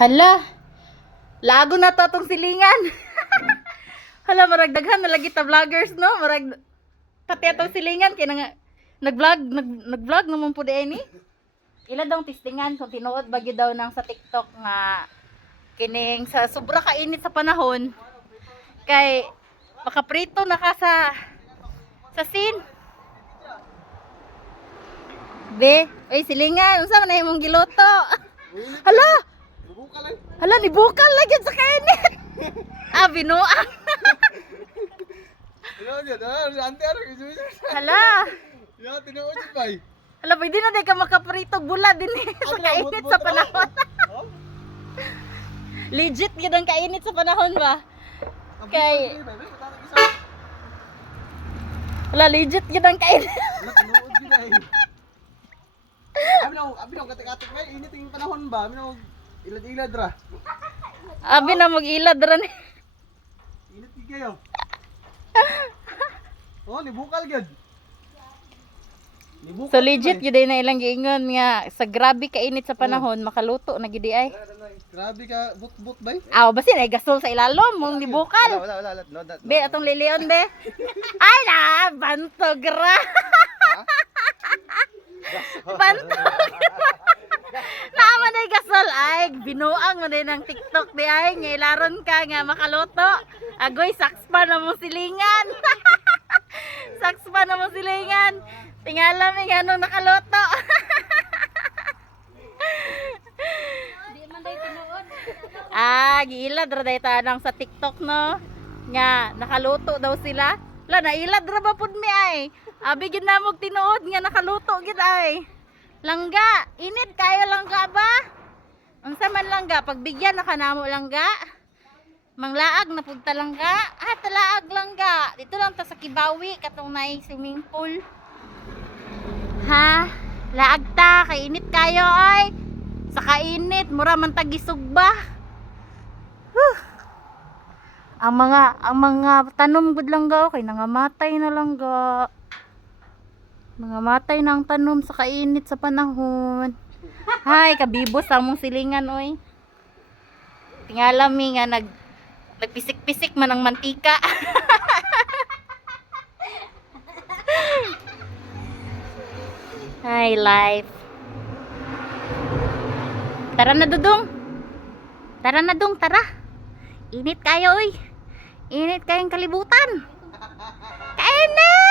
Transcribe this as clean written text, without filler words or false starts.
Hala, lago na to atong silingan. Hala, marag daghan na lagi ta vloggers, no? Marag pati atong silingan kay nga nag-vlog naman po di ni. Ila daw testingan kung tinuod ba gyud daw nang sa TikTok nga kining sa sobra ka init sa panahon kay makaprito na ka sa scene. Be, oy silingan, unsa man na imong giluto? Hala, hala ni bukal lagi sa kainit. Ah, binuang. Hala. Ya, tinuod yun bay. Hala, pwede na di ka makaprito bula din sa kainit sa panahon. Legit yun ang kainit sa panahon ba? Kay, hala, legit yun ang kainit. Tinuod yun ay. Abi na katik-katik bay, init yung panahon ba? Abi na ilad-ilad ra. Abi na mag-ilad rin. Init yun kayo. Oh, nibukal gyud. So legit yun na ilang giingon nga sa grabe kainit sa panahon makaluto na gidi ay. Grabe ka, but bay. Aw, basin ay gasol sa ilalom mong nibukal. Wala. No, that. Be, atong lilion be. Ay na, bantog ra. Bantog. Naaman ay gasol ay binuang man din ng TikTok di ay ngailaron ka nga makaluto. Agoy saks pa na mo silingan. Saks pa na mo silingan. Tingala mi anong nakaluto. Di man day tinuod. Ah, giilad ra day tanang sa TikTok no. Nga nakaluto daw sila. La nailad ra ba pud mi ay. Abi gid namog tinuod nga nakaluto gid ay. Langga, init kayo langga ba? Unsa man langga, pagbigyan na kanamo langga. Manglaag na pud ta langga. Ah, talaag langga. Dito lang ta sa Kibawi katong nay swimming pool. Ha? Laag ta, kay init kayo ay. Sa kainit, mura man tagisog ba? Ang mga tanom gud langga kay nangamatay na langga. Nangamatay na ang tanom sa kainit sa panahon. Hay, kabibos among silingan oy. Tingala mi nga nagpisik-pisik man ang mantika. Hi, life. Tara na dudong. Tara na dong, tara. Init kayo oy. Init kayong kalibutan. Kainit!